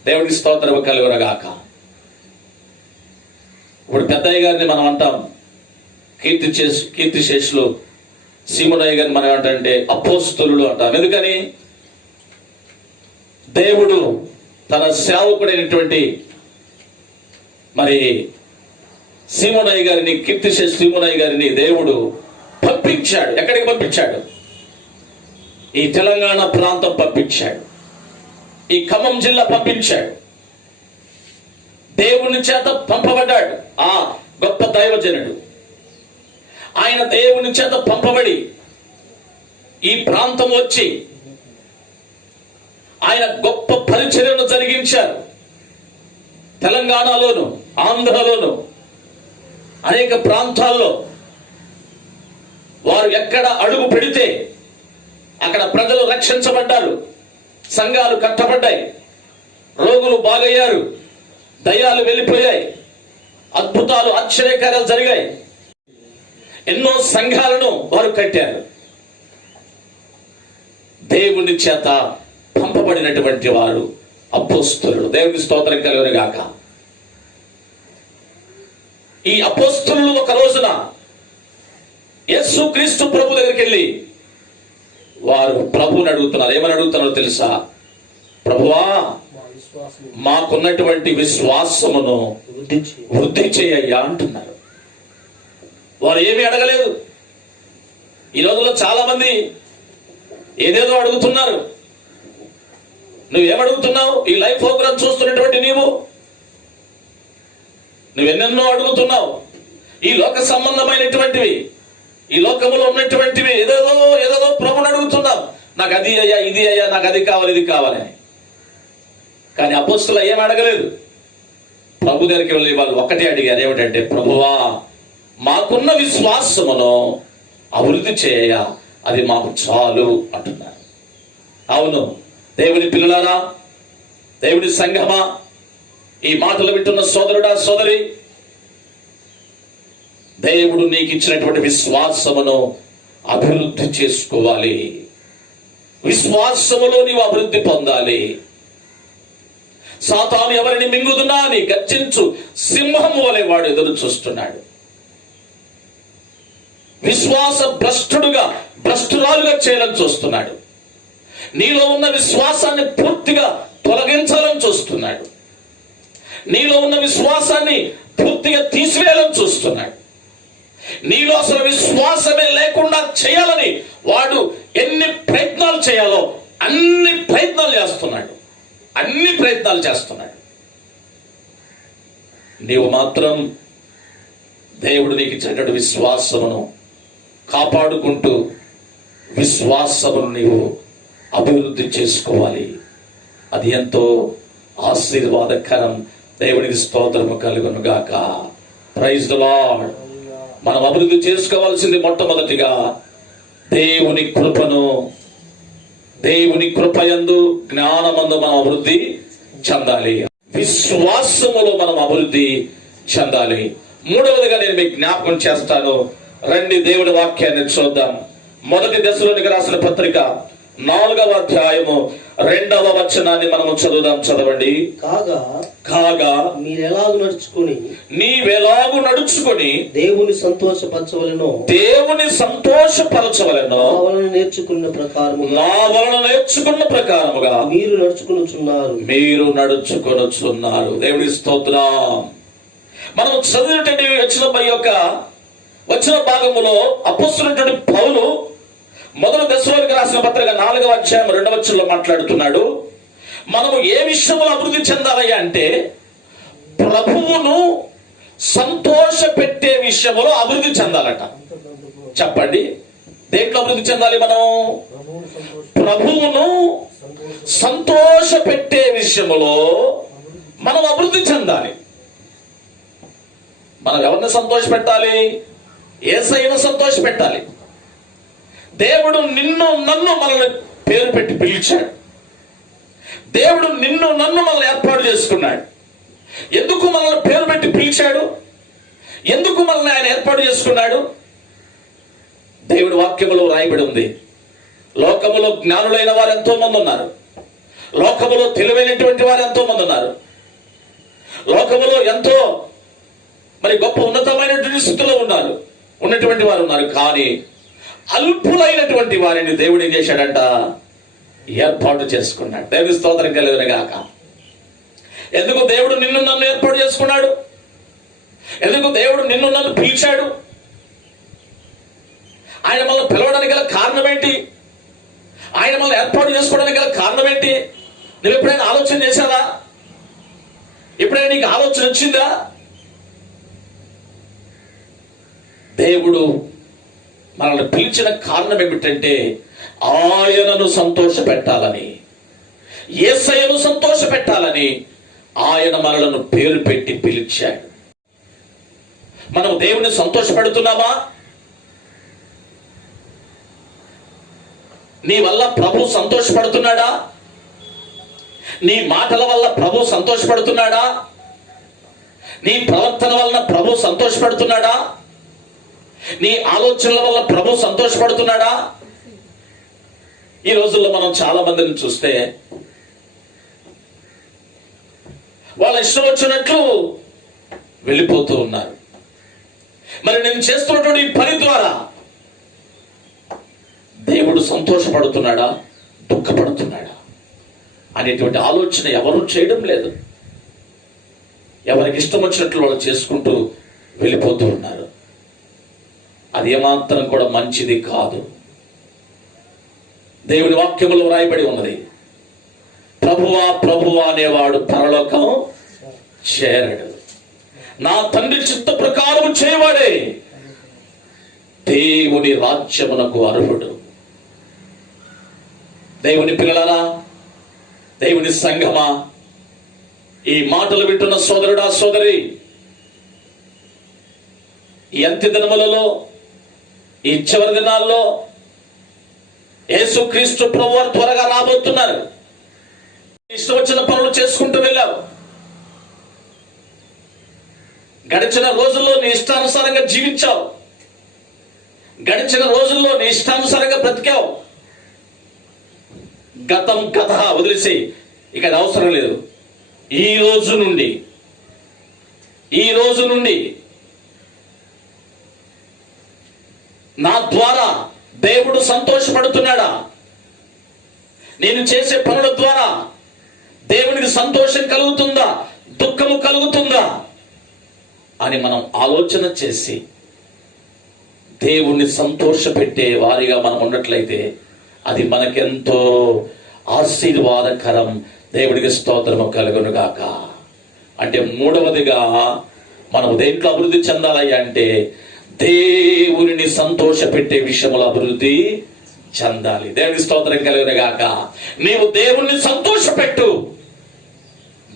దేవుని స్తోత్రము కలుగునగాక. ఇప్పుడు పెద్దయ్య గారిని మనం అంటాం కీర్తిశేషులు సీమనయ్య గారిని మనం ఏంటంటే అపోస్తలులు అంటాం. ఎందుకని? దేవుడు తన సేవకుడైనటువంటి మరి సీమనయ్య గారిని, కీర్తిశేషు సీమనయ్య గారిని దేవుడు పంపించాడు. ఎక్కడికి పంపించాడు? ఈ తెలంగాణ ప్రాంతం పంపించాడు. ఈ ఖమ్మం జిల్లా పంపించాడు. దేవుని చేత పంపబడ్డాడు ఆ గొప్ప దైవజనుడు. ఆయన దేవుని చేత పంపబడి ఈ ప్రాంతం వచ్చి ఆయన గొప్ప పరిచర్యను జరిగించారు. తెలంగాణలోను, ఆంధ్రలోను, అనేక ప్రాంతాల్లో వారు ఎక్కడ అడుగు పెడితే అక్కడ ప్రజలు రక్షించబడ్డారు, సంఘాలు కట్టబడ్డాయి, రోగులు బాగయ్యారు, దయ్యాలు వెళ్ళిపోయాయి, అద్భుతాలు ఆశ్చర్యకార్యాలు జరిగాయి. ఎన్నో సంఘాలను వారు కట్టారు. దేవుని చేత పంపబడినటువంటి వారు అపోస్తలులు. దేవుని స్తోత్రం కలుగునుగాక. ఈ అపోస్తలులు ఒక రోజున యేసుక్రీస్తు ప్రభు దగ్గరికి వెళ్ళి వారు ప్రభువుని అడుగుతున్నారు. ఏమని అడుగుతున్నారో తెలుసా? ప్రభువా, మాకున్నటువంటి విశ్వాసమును వృద్ధి చేయయ్యా అంటున్నారు. వారు ఏమీ అడగలేదు. ఈ రోజుల్లో చాలా మంది ఏదేదో అడుగుతున్నారు. నువ్వేమడుగుతున్నావు? ఈ లైవ్ ప్రోగ్రామ్ చూస్తున్నటువంటి నువ్వెన్నెన్నో అడుగుతున్నావు. ఈ లోక సంబంధమైనటువంటివి, ఈ లోకములో ఉన్నటువంటివి ఏదేదో ప్రభుని అడుగుతున్నావు. నాకు అది అయ్యా, ఇది అయ్యా, నాకు అది కావాలి, ఇది కావాలని. కానీ అపోస్తలులు ఏం అడగలేదు. ప్రభు దగ్గరికి వెళ్ళి వాళ్ళు ఒక్కటే అడిగారు. ఏమిటంటే, ప్రభువా, మాకున్న విశ్వాసమును అభివృద్ధి చేయ, అది మాకు చాలు అంటున్నారు. అవును దేవుని పిల్లలారా, దేవుని సంఘమా, ఈ మాటలు వింటున్న సోదరుడా, సోదరి, దేవుడు నీకు ఇచ్చినటువంటి విశ్వాసమును అభివృద్ధి చేసుకోవాలి. విశ్వాసములో నీవు అభివృద్ధి పొందాలి. సాతాను ఎవరిని మింగుదునా అని గర్జించు సింహం వలె వాడు ఎదురు చూస్తున్నాడు. విశ్వాస భ్రష్టురాలుగా చేయాలని చూస్తున్నాడు. నీలో ఉన్న విశ్వాసాన్ని పూర్తిగా తొలగించాలని చూస్తున్నాడు. నీలో ఉన్న విశ్వాసాన్ని పూర్తిగా తీసివేయాలని చూస్తున్నాడు. నీలో అసలు విశ్వాసమే లేకుండా చేయాలని వాడు ఎన్ని ప్రయత్నాలు చేయాలో అన్ని ప్రయత్నాలు చేస్తున్నాడు. నీవు మాత్రం దేవుడు నీకు ఇచ్చినటువంటి విశ్వాసమును కాపాడుకుంటూ విశ్వాసమును నీవు అభివృద్ధి చేసుకోవాలి. అది ఎంతో ఆశీర్వాదకరం. దేవునికి స్తోత్రము కలుగునుగాక. Praise the Lord. మనం అభివృద్ధి చేసుకోవాల్సింది మొట్టమొదటిగా దేవుని కృపయందు, జ్ఞానమందు మనం అభివృద్ధి చెందాలి. విశ్వాసములో మనం అభివృద్ధి చెందాలి. మూడవదిగా నేను మీకు జ్ఞాపకం చేస్తాను. రండి దేవుడి వాక్యాన్ని చూద్దాం. మొదటి దశలోనికి రాసిన పత్రిక 4వ అధ్యాయము 2వ వచనాన్ని మనము చదువుదాం. చదవండి. కాగా నీవెలాగు నడుచుకొని దేవుని సంతోషపరచవలెనో నా వలన నేర్చుకున్న ప్రకారముగా మీరు నడుచుకొనుచున్నారు. దేవుని స్తోత్రం. మనం చదివినటువంటి వచ్చిన భాగములో అపోస్తలుడైన పౌలు మొదటి దశలోనికి రాసిన పత్రిక 4వ అధ్యాయం 2వ వచనంలో మాట్లాడుతున్నాడు. మనము ఏ విషయంలో అభివృద్ధి చెందాలయ్యా అంటే, ప్రభువును సంతోష పెట్టే విషయంలో అభివృద్ధి చెందాలట. చెప్పండి, దేంట్లో అభివృద్ధి చెందాలి? మనం ప్రభువును సంతోష పెట్టే విషయంలో మనం అభివృద్ధి చెందాలి. మనం ఎవరిని సంతోష పెట్టాలి? యేసయ్యను సంతోష పెట్టాలి. దేవుడు నిన్ను నన్ను మనల్ని పేరు పెట్టి పిలిచాడు. దేవుడు నిన్ను నన్ను మనల్ని ఏర్పాటు చేసుకున్నాడు. ఎందుకు మనల్ని పేరు పెట్టి పిలిచాడు? ఎందుకు మనల్ని ఆయన ఏర్పాటు చేసుకున్నాడు? దేవుడి వాక్యములో రాయబడి ఉంది, లోకములో జ్ఞానులైన వారు ఎంతో మంది ఉన్నారు, లోకములో తెలివైనటువంటి వారు ఎంతో మంది ఉన్నారు, లోకములో ఎంతో మరి గొప్ప ఉన్నతమైనటువంటి స్థితిలో ఉన్నటువంటి వారు ఉన్నారు. కానీ అల్పులైనటువంటి వారిని దేవుడు ఏం చేశాడంట? ఏర్పాటు చేసుకున్నాడు. దేవుని స్తోత్రం కలుగును గాక. ఎందుకు దేవుడు నిన్ను నన్ను ఏర్పాటు చేసుకున్నాడు? ఎందుకు దేవుడు నిన్ను నన్ను పిలిచాడు? ఆయన మనల్ని పిలవడానికి గల కారణం ఏంటి? ఆయన మనల్ని ఏర్పాటు చేసుకోవడానికి గల కారణం ఏంటి? నువ్వు ఎప్పుడైనా ఆలోచన చేశావా? ఎప్పుడైనా నీకు ఆలోచన వచ్చిందా? దేవుడు మనల్ని పిలిచిన కారణం ఏమిటంటే ఆయనను సంతోష పెట్టాలని, యేసయ్యను సంతోష పెట్టాలని ఆయన మనలను పేరు పెట్టి పిలిచాడు. మనం దేవుని సంతోషపెడుతున్నామా? నీ వల్ల ప్రభు సంతోషపడుతున్నాడా? నీ మాటల వల్ల ప్రభు సంతోషపడుతున్నాడా? నీ ప్రవర్తన వలన ప్రభు సంతోషపడుతున్నాడా? నీ ఆలోచనల వల్ల ప్రభు సంతోషపడుతున్నాడా? ఈ రోజుల్లో మనం చాలా మందిని చూస్తే వాళ్ళ ఇష్టం వచ్చినట్లు వెళ్ళిపోతూ ఉన్నారు. మరి నేను చేస్తున్నటువంటి ఈ పని ద్వారా దేవుడు సంతోషపడుతున్నాడా, దుఃఖపడుతున్నాడా అనేటువంటి ఆలోచన ఎవరు చేయడం లేదు. ఎవరికి ఇష్టం వచ్చినట్లు వాళ్ళు చేసుకుంటూ వెళ్ళిపోతూ ఉన్నారు. అది ఏమాత్రం కూడా మంచిది కాదు. దేవుని వాక్యములో రాయబడి ఉన్నది, ప్రభువా ప్రభువా అనేవాడు పరలోకం చేరడు, నా తండ్రి చిత్త ప్రకారం చేయవాడే దేవుని రాజ్యమునకు అర్హుడు. దేవుని పిల్లలారా, దేవుని సంఘమా, ఈ మాటలు వింటున్న సోదరుడా సోదరి, ఈ అంత్య దినములలో, ఈ చివరి దినాల్లో యేసుక్రీస్తు ప్రభువారు త్వరగా రాబోతున్నారు. ఇష్టం వచ్చిన పనులు చేసుకుంటూ వెళ్ళావు. గడిచిన రోజుల్లో నీ ఇష్టానుసారంగా జీవించావు. గడిచిన రోజుల్లో నీ ఇష్టానుసారంగా బ్రతికావు. గతం కథ వదిలేసి ఇక అది అవసరం లేదు. ఈ రోజు నుండి నా ద్వారా దేవుడు సంతోషపడుతున్నాడా? నేను చేసే పనుల ద్వారా దేవునికి సంతోషం కలుగుతుందా, దుఃఖము కలుగుతుందా అని మనం ఆలోచన చేసి దేవుణ్ణి సంతోషపెట్టే వారిగా మనం ఉన్నట్లయితే అది మనకెంతో ఆశీర్వాదకరం. దేవుడికి స్తోత్రము కలుగును గాక. అంటే మూడవదిగా మనం దేంట్లో అభివృద్ధి చెందాలి అంటే దేవుని సంతోష పెట్టే విషయంలో అభివృద్ధి చెందాలి. దేవుని స్తోత్రం కలుగును గాక. నీవు దేవుణ్ణి సంతోష పెట్టు,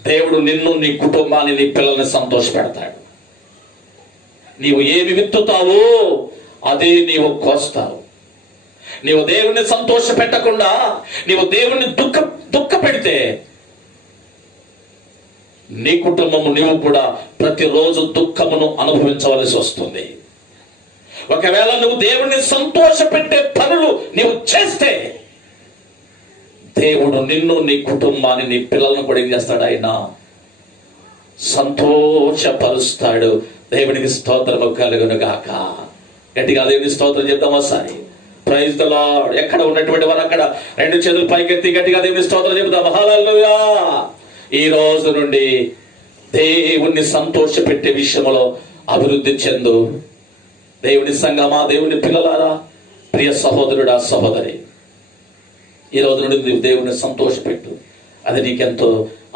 దేవుడు నిన్ను, నీ కుటుంబాన్ని, నీ పిల్లల్ని సంతోష పెడతాడు. నీవు ఏమి విత్తుతావో అదే నీవు కోస్తావు. నీవు దేవుణ్ణి సంతోష పెట్టకుండా నీవు దేవుణ్ణి దుఃఖ పెడితే నీ కుటుంబము, నీవు కూడా ప్రతిరోజు దుఃఖమును అనుభవించవలసి వస్తుంది. ఒకవేళ నువ్వు దేవుణ్ణి సంతోష పెట్టే పనులు నీవు చేస్తే దేవుడు నిన్ను, నీ కుటుంబాన్ని, నీ పిల్లలను కూడా ఏం చేస్తాడు? ఆయన సంతోషపరుస్తాడు. దేవునికి స్తోత్రము కలుగును గాక. గట్టిగా దేవుని స్తోత్రం చెప్తాం ఒకసారి. Praise the Lord. ఎక్కడ ఉన్నటువంటి వారు అక్కడ రెండు చేతులు పైకెత్తి గట్టిగా దేవుని స్తోత్రం చెప్తాం. హల్లెలూయా. ఈ రోజు నుండి దేవుణ్ణి సంతోష పెట్టే విషయంలో అభివృద్ధి చెందు. దేవుని సంగమా, దేవుని పిల్లలారా, ప్రియ సహోదరుడా సహోదరి, ఈ రోజు నుండి నువ్వు దేవుణ్ణి సంతోషపెట్టు. అది నీకెంతో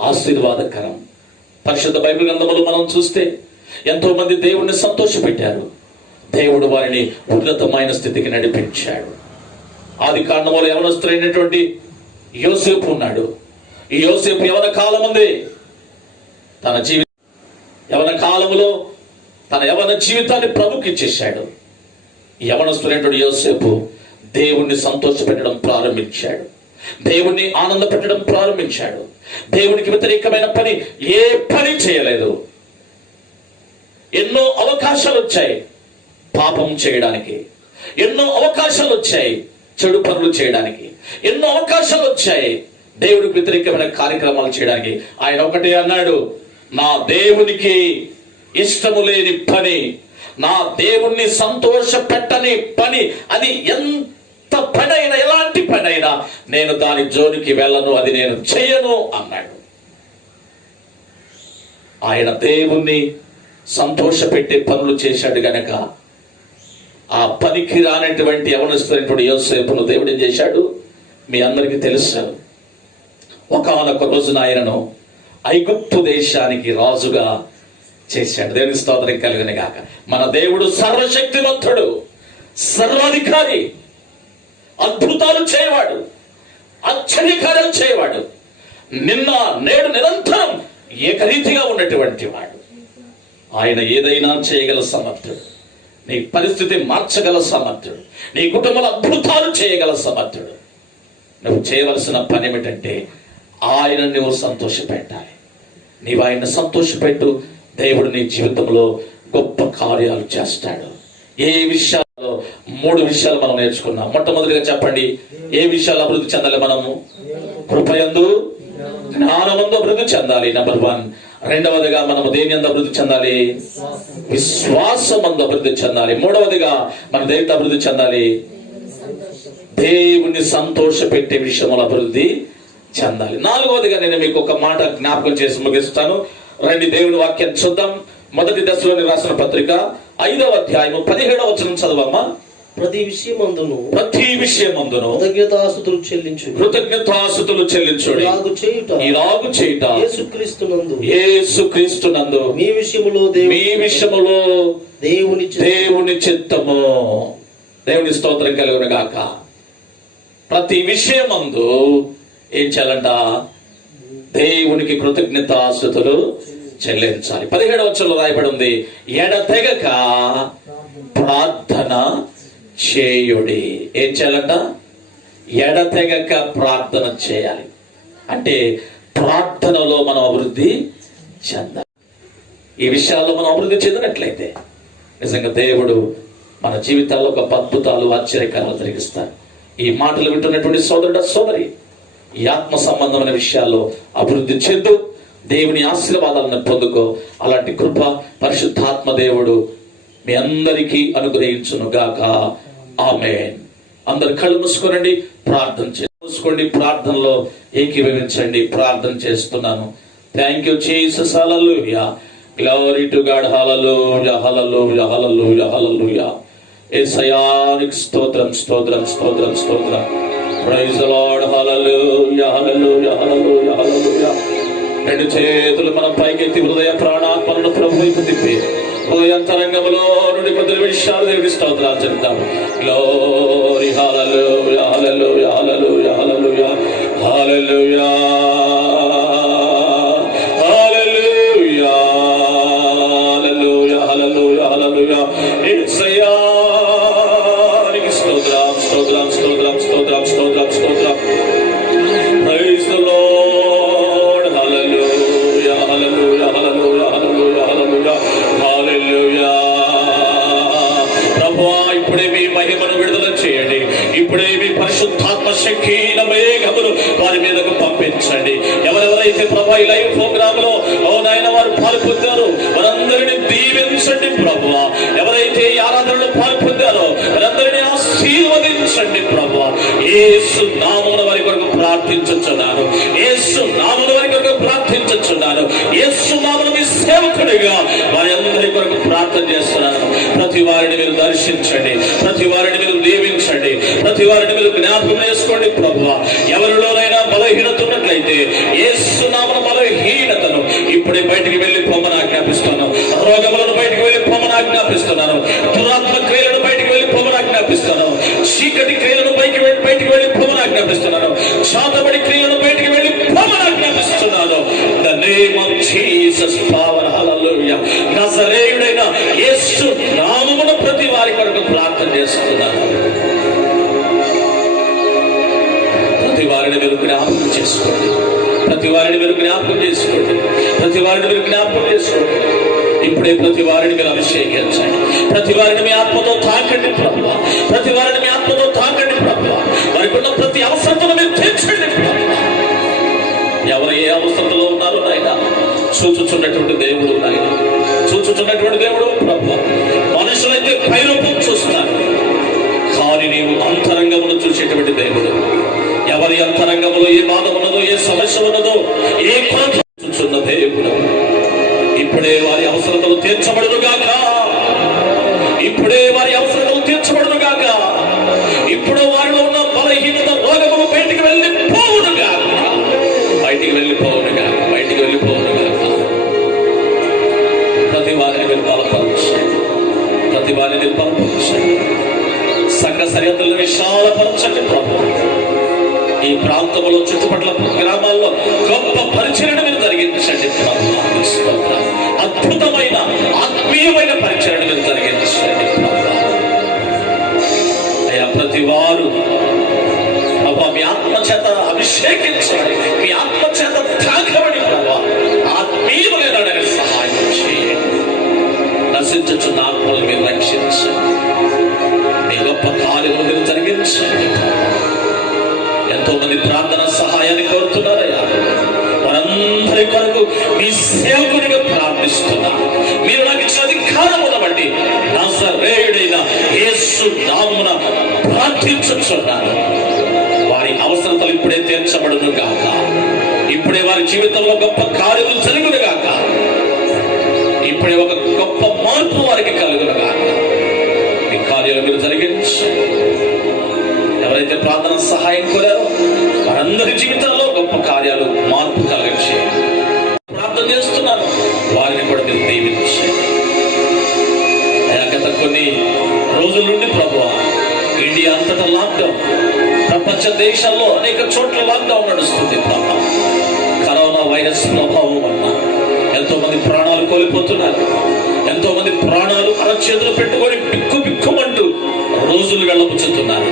ఆశీర్వాదకరం. పరిశుద్ధ బైబిల్ గ్రంథములు మనం చూస్తే ఎంతో మంది దేవుణ్ణి సంతోషపెట్టారు. దేవుడు వారిని ఉన్నతమైన స్థితికి నడిపించాడు. ఆది కాండములో యవనస్తుడైనటువంటి యోసేపు ఉన్నాడు. ఈ యోసేపు యవన కాలం ఉంది. తన యవన కాలంలో తన యవన జీవితాన్ని ప్రభుకి ఇచ్చేశాడు. యవనస్తుడైనటువంటి యోసేపు దేవుణ్ణి సంతోషపెట్టడం ప్రారంభించాడు, దేవుణ్ణి ఆనంద పెట్టడం ప్రారంభించాడు. దేవునికి వ్యతిరేకమైన పని ఏ పని చేయలేదు. ఎన్నో అవకాశాలు వచ్చాయి పాపం చేయడానికి, ఎన్నో అవకాశాలు వచ్చాయి చెడు పనులు చేయడానికి, ఎన్నో అవకాశాలు వచ్చాయి దేవుడికి వ్యతిరేకమైన కార్యక్రమాలు చేయడానికి. ఆయన ఒకటే అన్నాడు, నా దేవునికి ఇష్టము లేని పని, నా దేవుణ్ణి సంతోష పెట్టని పని, అది ఎంత పని అయినా, ఎలాంటి పని అయినా నేను దాని జోలికి వెళ్ళను, అది నేను చెయ్యను అన్నాడు. ఆయన దేవుణ్ణి సంతోష పెట్టే పనులు చేశాడు గనక ఆ పనికి రానటువంటి యవనస్తుడైనటువంటి యోసేపును దేవుడు ఏం చేశాడు మీ అందరికీ తెలుసు. ఒకానొక రోజున ఆయనను ఐగుప్తు దేశానికి రాజుగా చేశాడు. దేవుని స్తోత్రం కలుగును గాక. మన దేవుడు సర్వశక్తివంతుడు, సర్వాధికారి, అద్భుతాలు చేయవాడు, ఆశ్చర్యకార్యాలు చేయవాడు, నిన్న నేడు నిరంతరం ఏకరీతిగా ఉన్నటువంటి వాడు. ఆయన ఏదైనా చేయగల సమర్థుడు, నీ పరిస్థితి మార్చగల సమర్థుడు, నీ కుటుంబంలో అద్భుతాలు చేయగల సమర్థుడు. నువ్వు చేయవలసిన పని ఏమిటంటే ఆయన నువ్వు సంతోషపెట్టాలి. నీవు ఆయన సంతోషపెట్టు, దేవుడు నీ జీవితంలో గొప్ప కార్యాలు చేస్తాడు. ఏ విషయాల్లో 3 విషయాలు మనం నేర్చుకున్నాం. మొట్టమొదటిగా చెప్పండి, ఏ విషయాలు అభివృద్ధి చెందాలి? మనము కృపయందు, జ్ఞానమందు అభివృద్ధి చెందాలి. నెంబర్ 1. రెండవదిగా మనము దేని యందు అభివృద్ధి చెందాలి? విశ్వాసమందు అభివృద్ధి చెందాలి. మూడవదిగా మన దేనితో అభివృద్ధి చెందాలి? దేవుని సంతోష పెట్టే విషయంలో అభివృద్ధి చెందాలి. నాలుగవదిగా నేను మీకు ఒక మాట జ్ఞాపకం చేసి ముగిస్తాను. రండి దేవుని వాక్యాన్ని చూద్దాం. మొదటి దశలోని రాసిన పత్రిక 5వ అధ్యాయము 17వ వచనం చదవమ్మా. ప్రతి విషయమందును కృతజ్ఞతాస్తుతులు చెల్లించుడి. ఇలాగు చేయుట యేసుక్రీస్తునందు మీ విషయములో దేవుని చిత్తము. దేవుని స్తోత్రం కలుగును గాక. ప్రతి విషయమందు ఏం చేయాలంట? దేవునికి కృతజ్ఞతాస్తుతులు చెల్లించాలి. 17వ వచనంలో రాయబడి ఉంది, ఎడతెగక ప్రార్థన చేయుడి. ఏం చేయాలంట? ఎడతెగక ప్రార్థన చేయాలి. అంటే ప్రార్థనలో మనం అభివృద్ధి చెందాలి. ఈ విషయాల్లో మనం అభివృద్ధి చెందినట్లయితే నిజంగా దేవుడు మన జీవితాల్లో ఒక అద్భుతాలు, ఆశ్చర్యకారాలు జరిగిస్తారు. ఈ మాటలు వింటున్నటువంటి సోదరుడ, సోదరి, ఈ ఆత్మ సంబంధమైన విషయాల్లో అభివృద్ధి చెందు, దేవుని ఆశీర్వాదాలను పొందుకో. అలాంటి కృప పరిశుద్ధాత్మ దేవుడు మీ అందరికీ అనుగ్రహించును గాక. ఆమేన్. అందరు కళ్ళు మూసుకోనండి, ప్రార్థన మూసుకోండి, ప్రార్థనలో ఏకీభవించండి. ప్రార్థన చేస్తున్నాను. Thank you Jesus. Hallelujah, glory to God. Hallelujah, hallelujah, hallelujah, hallelujah. యేసయ్యానికి స్తోత్రం, స్తోత్రం, స్తోత్రం, స్తోత్రం. Praise the Lord. Hallelujah, hallelujah, hallelujah, hallelujah. 2 చేతులు మనం పైకెత్తి హృదయ ప్రాణాత్మలను ప్రభు వైపు తిప్పి హృదయాంతరంగంలో నుండి కొద్ది విషయాలు దేవుడి స్తోత్రాలు చెప్తాము. గ్లోరీ, హల్లెలూయా, hallelujah, hallelujah, hallelujah, hallelujah, hallelujah, hallelujah, hallelujah, hallelujah. యేసయ్యానికి స్తోత్రం, స్తోత్రం, స్తోత్రం, స్తోత్రం, స్తోత్రం, స్తోత్రం. Praise the Lord. Hallelujah, hallelujah, hallelujah, hallelujah, hallelujah, hallelujah. ప్రభువా, ఇప్పుడే మీ మహిమను విడుదల చేయండి. ఇప్పుడే మీ పరిశుద్ధాత్మ శక్తిన మేఘమును వారి మీదకు పంపించండి. ఎవరెవరైతే ప్రభు ఈ లైవ్ ప్రోగ్రామ్ లో నాయన వారు పాల్పొందారో వారందరినీ దీవించండి ప్రభువా. ఎవరైతే ఈ ఆరాధనలో పాల్పొందారో వారందరినీ ఆశీర్వదించండి ప్రభువా. యేసు నామమున వారి కొరకు ప్రార్థించుచున్నాను. యేసు నామమున వారి కొరకు ప్రార్థించుచున్నాను. యేసు నామమున మీ సేవకుడిగా వారి అందరి కొరకు ప్రార్థన చేస్తున్నాను. ప్రతి వారిని మీరు దర్శించండి, ప్రతి వారిని మీరు దీవించండి, ప్రతి వారిని మీరు జ్ఞాపకం చేసుకోండి ప్రభువా. ఎవరిలోనైనా బలహీనత ఉన్నట్లయితే యేసు నామమున బలహీనతను ఇప్పుడే బయటికి వెళ్లి పొమ్మని ఆజ్ఞాపిస్తున్నాను. రోగములను బయటికి వెళ్లి పొమ్మని ఆజ్ఞాపిస్తున్నాను. దురాత్మ క్రియలను బయటికి వెళ్లి పొమ్మని ఆజ్ఞాపిస్తున్నాను. చీకటి క్రియలను బయటికి వెళ్లి పొమ్మని ఆజ్ఞాపిస్తున్నాను. శాతబడి క్రియలను బయటికి వెళ్లి పొమ్మని ఆజ్ఞాపిస్తున్నాను. The name of Jesus. Jesus power. Hallelujah. నజరేయుడైన యేసు నామమున ప్రతి వారి కొరకు ప్రార్థన చేస్తున్నాను. ప్రతి వారిని మీరు జ్ఞాపకం చేసుకోండి. ప్రతి వారిని మీరు జ్ఞాపకం చేసుకోండి. ప్రతి వారిని మీరు జ్ఞాపకం చేసుకోండి. ఇప్పుడే ప్రతి వారిని మీరు అభిషేకించండి. ప్రతి వారిని మీ ఆత్మతో తాకండి ప్రభువా. ప్రతి వారిని మీ ఆత్మతో తాకండి ప్రభువా. వారికి ఉన్న ప్రతి అవసరతను మీరు తీర్చండి ప్రభువా. ఎవరు ఏ అవసరతలో ఉన్నారో నాయన చూచుచున్నటువంటి దేవుడు, నాయన చూచుచున్నటువంటి దేవుడు ప్రభువా. మనుషులైతే పైరూపం చూస్తున్నారు, కానీ నీవు అంతరంగమును చూసేటువంటి దేవుడు. ఎవరి అంతరంగంలో ఏ బాధ ఉన్నదో, ఏ సమస్య ఉన్నదో, ఏ కొరత చూచున్న దేవుడు, ఇప్పుడే వారి అవసరతలు తీర్చబడును గాక. ఇప్పుడే వారి అవసరతలు తీర్చబడును గాక. ఇప్పుడు వారిలో ఉన్న బలహీనత, రోగములు బయటికి వెళ్ళిపోవును గాక. బయటికి వెళ్ళిపోవును గాక. బయటికి వెళ్ళిపోవును గాక. ప్రతి వారిని మీరు బలపరచండి. ప్రతి వారిని మీరు బలపరచండి. సంఘ సరిహద్దులను విశాలపరచండి ప్రభు. ఈ ప్రాంతంలో చుట్టుపక్కల గ్రామాల్లో గొప్ప పరిచర్యను మీరు జరిగించండి ప్రభు. అద్భుతమైన ఆత్మీయమైన పరిచర్యను మీరు జరిగించండి ప్రభు. అయ్యా ప్రతి వారు ప్రభు మీ ఆత్మ చేత అభిషేకించండి. మీ ఆత్మ చేత తాకబడి ప్రభు ఆత్మీయమైన సహాయం చేయండి. నశించుచున్న ఆత్మలు మీరు రక్షించండి. మీ గొప్ప కార్యములు మీరు జరిగించండి. ఎంతో మంది ప్రార్థన సహాయాన్ని కోరుతున్నారయ్యా. వారందరి కొరకు మీ సేవకునిగా ప్రార్థిస్తున్నా. మీరు నాకు ఇచ్చిన అధికారమును బట్టి నజరేయుడైన యేసు నామమున ప్రార్థించుచున్నాను. వారి అవసరతలు ఇప్పుడే తీర్చబడును గాక. ఇప్పుడే వారి జీవితంలో గొప్ప కార్యములు జరుగును గాక. ఇప్పుడే ఒక గొప్ప మార్పు వారికి కలుగును గాక. ఈ కార్యాలు మీరు జరిగించండి. ఎవరైతే ప్రార్థన సహాయం కోరారో వారందరి జీవితాల్లో గొప్ప కార్యాలు, మార్పు కలగచేయండి. ప్రార్థన చేస్తున్నారు, వారిని కూడా మీరు దీవించండి. గత కొన్ని రోజుల నుండి ప్రభువా ఇండియా అంతటా లాక్డౌన్, ప్రపంచ దేశాల్లో అనేక చోట్ల లాక్డౌన్ నడుస్తుంది ప్రభా. కరోనా వైరస్ ప్రభావం వల్ల ఎంతో మంది ప్రాణాలు కోల్పోతున్నారు. ఎంతో మంది ప్రాణాలు అరచేతులు పెట్టుకొని బిక్కు బిక్కుమంటూ రోజులు వెళ్ళబుచ్చుతున్నారు.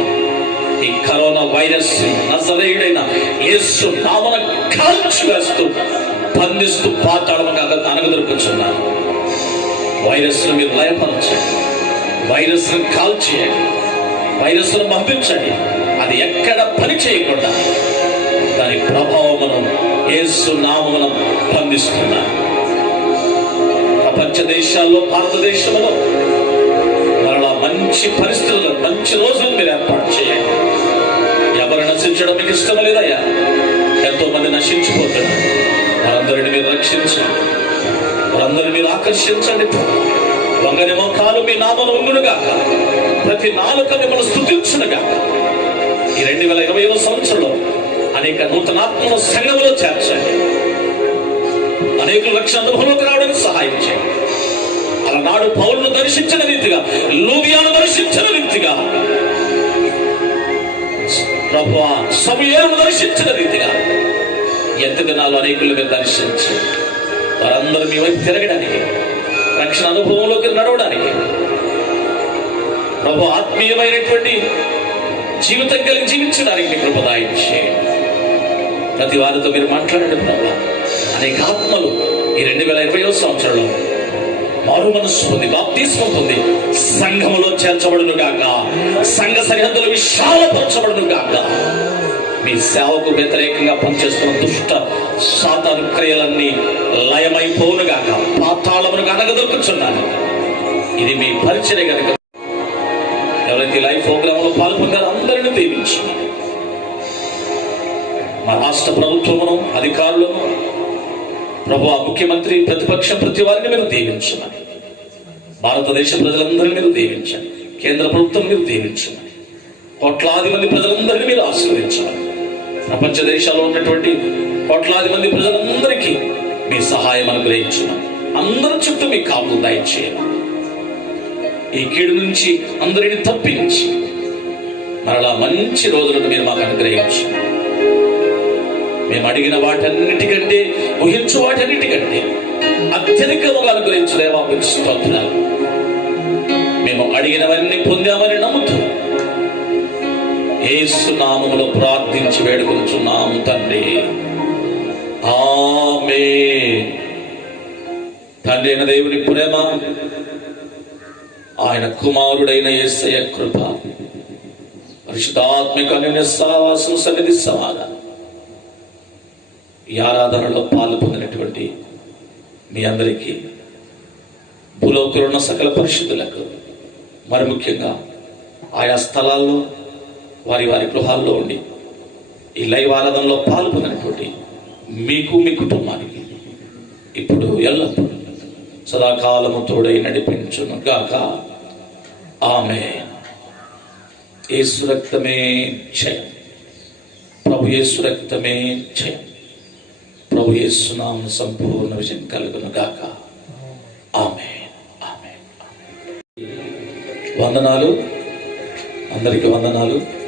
ఈ కరోనా వైరస్ నజరేయుడైన యేసు నామమున కాల్చి వేస్తూ, బంధిస్తూ పాతాళముగా అనగదొరుకుతున్నారు. వైరస్ ను మీరు లయపరచండి. వైరస్ ను కాల్చేయండి. వైరస్ ను పంపించండి. అది ఎక్కడ పని చేయకుండా దాని ప్రభావమును యేసు నామమున బంధిస్తున్నారు. ప్రపంచ దేశాల్లో, భారతదేశంలో మరలా మంచి పరిస్థితులు, మంచి రోజులు మీరు ఏర్పాటు చేయండి. ఎవరు నశించడం మీకు ఇష్టం లేదయ్యా. ఎంతో మంది నశించిపోతున్నారు. వారందరిని మీరు రక్షించండి. వారందరిని మీరు ఆకర్షించండి. వంగని మోకాలు మీ నామమున ఉండునుగాక. ప్రతి నాలుక మిమ్మల్ని స్తుతించునుగాక. ఈ 2020వ సంవత్సరంలో అనేక నూతనాత్మల సంఘములో చేర్చండి. అనేకులు రక్షణ అనుభవంలోకి రావడానికి సహాయం చేయండి. అలనాడు పౌలును దర్శించిన రీతిగా, లూదియాను దర్శించిన రీతిగా, ప్రభువా సమూయేలును దర్శించిన రీతిగా ఎంత దినాలు అనేకులు మీరు దర్శించి వారందరూ మీ వైపు తిరగడానికి, రక్షణ అనుభవంలోకి నడవడానికి, ప్రభు ఆత్మీయమైనటువంటి జీవితం కలిగి జీవించడానికి మీ కృప దయచేయండి. ప్రతి వారితో మీరు మాట్లాడండి ప్రభు. అనేక ఆత్మలు ఈ 2020వ సంవత్సరంలో మారు మనస్సు పొంది, బాప్తిస్మం పొంది సంఘములో చేర్చబడును గాక. సంఘ సరిహద్దులు విశాలపరచబడును గాక. మీ సేవకు వ్యతిరేకంగా పనిచేస్తున్న దుష్ట సాతాను క్రియలన్నీ లయమైపోవును గాక. పాతాళమును అనగదొక్కుచున్నాను. ఇది మీ పరిచర్య కనుక ఎవరైతే లైవ్ ప్రోగ్రామ్ లో పాల్గొన్నారో అందరినీ దీవించు. మా రాష్ట్ర ప్రభుత్వమును, అధికారులను, ప్రభు ముఖ్యమంత్రి, ప్రతిపక్షం, ప్రతి వారిని మీరు దీవించమని. భారతదేశ ప్రజలందరినీ మీరు దీవించండి. కేంద్ర ప్రభుత్వం మీరు దీవించమని. కోట్లాది మంది ప్రజలందరినీ మీరు ఆశీర్వదించమని. ప్రపంచ దేశాల్లో ఉన్నటువంటి కోట్లాది మంది ప్రజలందరికీ మీ సహాయం అనుగ్రహించమని. అందరి చుట్టూ మీ కాపులు దయచేయమని. ఈ కీడు నుంచి అందరిని తప్పించి మరలా మంచి రోజులను మీరు మాకు అనుగ్రహించు. మేము అడిగిన వాటన్నిటికంటే, ఊహించు వాటన్నిటికంటే అత్యధికముగా అనుగ్రహించు దేవా, మీకు స్తోత్రాలు. మేము అడిగినవన్నీ పొందామని నమ్ముతూ యేసు నామములో ప్రార్థించి వేడుకొనుచున్నాము తండ్రి. ఆమేన్. తండ్రి అయిన దేవుని ప్రేమ, ఆయన కుమారుడైన యేసయ్య కృప, పరిశుద్ధాత్మిక అన్యోన్య సహవాసం, సన్నిధి సమాధానం ఈ ఆరాధనలో పాలు పొందినటువంటి మీ అందరికీ, భూలోకంలో ఉన్న సకల పరిశుద్ధులకు, మరి ముఖ్యంగా ఆయా స్థలాల్లో వారి వారి గృహాల్లో ఉండి ఈ లైవ్ ఆరాధనలో పాలు పొందినటువంటి మీకు, మీ కుటుంబానికి ఇప్పుడు ఎల్లప్పుడూ సదాకాలము తోడై నడిపించును గాక. ఆమేన్. యేసు రక్తమే జయం. ప్రభు యేసు రక్తమే జయం. ప్రభు యేసు నామమున సంపూర్ణ విజయం కలుగును గాక. ఆమేన్. ఆమేన్. వందనాలు, అందరికీ వందనాలు.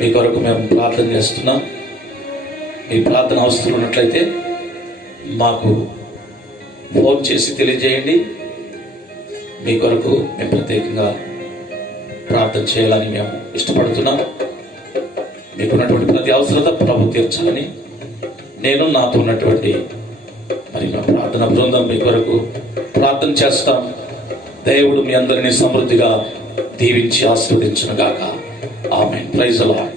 మీ కొరకు మేము ప్రార్థన చేస్తున్నాం. మీ ప్రార్థన అవసరం ఉన్నట్లయితే మాకు ఫోన్ చేసి తెలియజేయండి. మీ కొరకు మేము ప్రత్యేకంగా ప్రార్థన చేయాలని మేము ఇష్టపడుతున్నాం. మీకున్నటువంటి ప్రతి అవసరత ప్రభు తీర్చాలని నేను, నాతో ఉన్నటువంటి మరి మా ప్రార్థన బృందం మీ కొరకు ప్రార్థన చేస్తాం. దేవుడు మీ అందరినీ సమృద్ధిగా దీవించి ఆశీర్వదించును గాక. ఆమేన్. Praise the lord.